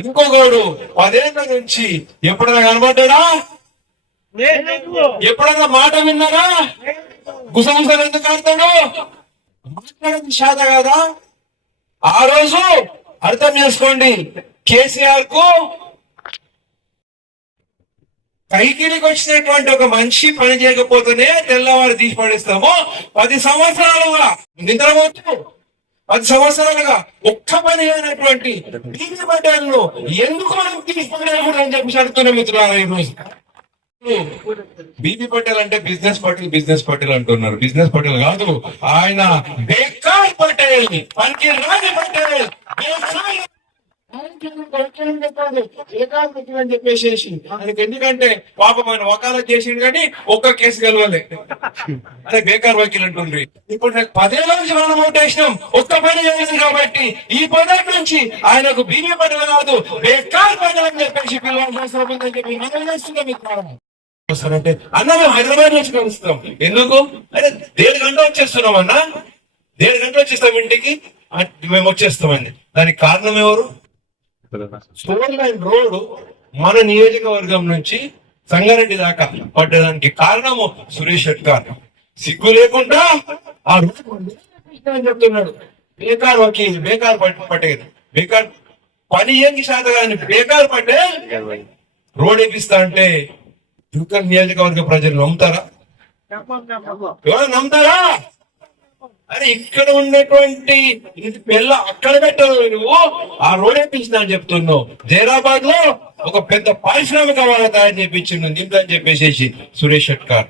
ఇంకొకడు పదేళ్ళ నుంచి ఎప్పుడైనా కనబడ్డా ఎప్పుడైనా మాట విన్నారా గుసగుసలు ఎందుకు ఆడతాడు? మాట్లాడేది శాత కదా? ఆ రోజు అర్థం చేసుకోండి కేసీఆర్కు కైకిలికి వచ్చినటువంటి ఒక మనిషి పని చేయకపోతేనే తెల్లవారు తీసి పడేస్తాము పది సంవత్సరాలుగా నిద్రపోతూ పది సంవత్సరాలుగా ఒక్క పని అయినటువంటి టీవీ పటేల్ను ఎందుకు మనం తీసి అని చెప్పి అడుగుతున్నాం మిత్రులారా ఈరోజు. బీబీ పటేల్ అంటే బిజినెస్ పటేల్ బిజినెస్ పటేల్ అంటున్నారు. బిజినెస్ పటేల్ కాదు ఆయన బేకార్ పటేల్ పనికి రాని పటేల్ బేకార్ అని చెప్పేసి ఆయనకి ఎందుకంటే పాపం ఆయన వకాలత్ చేసిండు కానీ ఒక్క కేసు గెలవలే. అదే బేకార్ వకీల్ అంటుంది ఇప్పుడు నాకు పదేళ్ళ నుంచి మనం ఓటేసినాం ఒక్క పని చేసింది కాబట్టి ఈ పదవి నుంచి ఆయనకు బీబీ పని కాదు బేకార్ పని అని చెప్పేసి పిల్లలు అవసరం చెప్పి మనం చేస్తున్నాం ఇక్కడ వస్తారంటే అన్న మేము హైదరాబాద్ నుంచి కలుస్తాం. ఎందుకు? అరే దేడు గంట వచ్చేస్తున్నాం అన్న. దేడు గంటలు వచ్చేస్తాం ఇంటికి. మేము వచ్చేస్తామండి. దానికి కారణం ఎవరు? ఫోర్ లైన్ రోడ్ మన నియోజకవర్గం నుంచి సంగారెడ్డి దాకా పడ్డదానికి కారణము సురేష్ షెట్కార్. సిగ్గు లేకుండా ఆ రోడ్ అని చెప్తున్నాడు. బేకార్ వకీల్ బేకార్ పట్- పటేల్. బేకార్ పని ఏంటి శాతగాని బేకార్ పటేల్ రోడ్ వేపిస్తా అంటే దుర్గం నియోజకవర్గ ప్రజలు నమ్ముతారా? నమ్ముతారా? అరే ఇక్కడ ఉన్నటువంటి ఇది పిల్ల అక్కడ పెట్టదు నువ్వు? ఆ రోడ్ వేపించిన అని చెప్తున్నావు. జైరాబాద్లో ఒక పెద్ద పారిశ్రామిక వాళ్ళ తయారు చేపించిండు దీంతో అని చెప్పేసి సురేష్ షెట్కార్